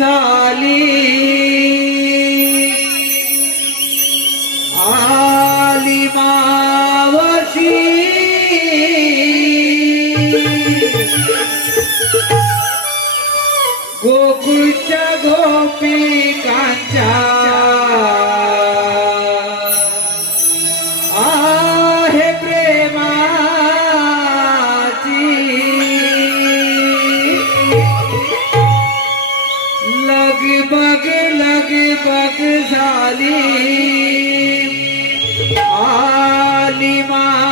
झाली आली मावशी गोकुळच्या गोपिकांच्या आहे प्रेमाची लगबग झाली आली मावशी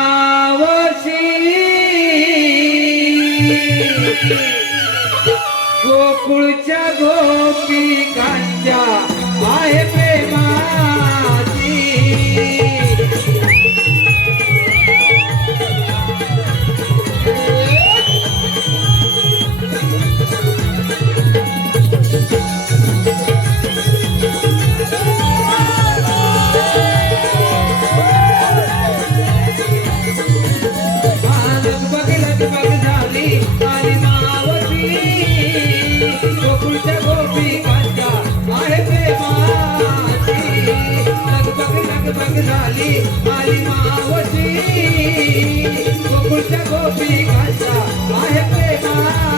गोकुळच्या गोपिकांच्या आहे प्रेमाची लगबग झाली आली मावशी गोकुळच्या गोपिकांच्या आहे प्रेमाची लगबग झाली आली मावशी गोकुळच्या गोपिकांच्या आहे प्रेमाची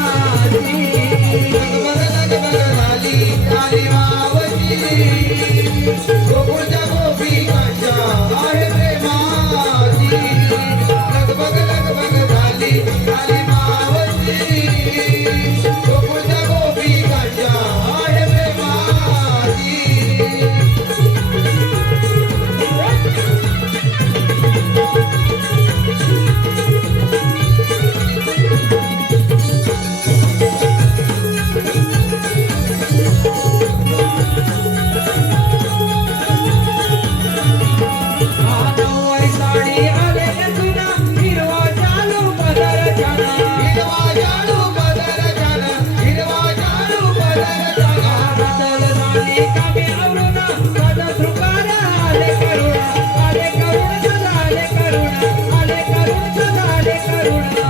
लगबग झाली आली मावशी गोकुळच्या गोपिकांच्या आहे प्रेमाची लगबग झाली आली मावशी गोकुळच्या गोपिकांच्या आहे प्रेमाची साडी आले तुला हिरवा चालू बदर जाना हिरवा चालू बदर जाना हिरवा चालू बदर जाना बदल झाली कामी आवरुना दादा सुकारा आले करुणा आले करुणा आले करुणा आले करुणा आले करुणा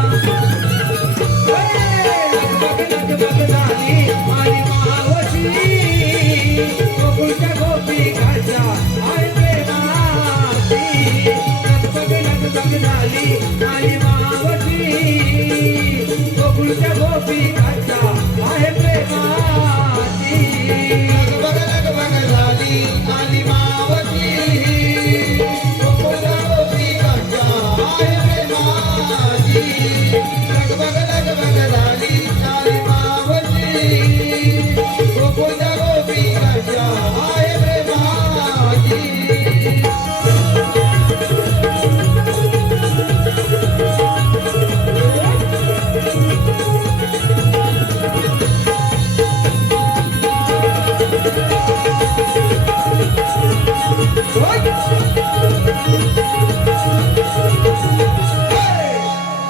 लगबग झाली आली मावशी गोकुळच्या गोपिकांच्या आहे प्रेमाची लगबग झाली आली मावशी गोकुळच्या गोपिकांच्या आहे प्रेमाची लगबग झाली आली मावशी गोकुळच्या गोपिकांच्या आहे प्रेमाची लगबग झाली आली मावशी गोकुळच्या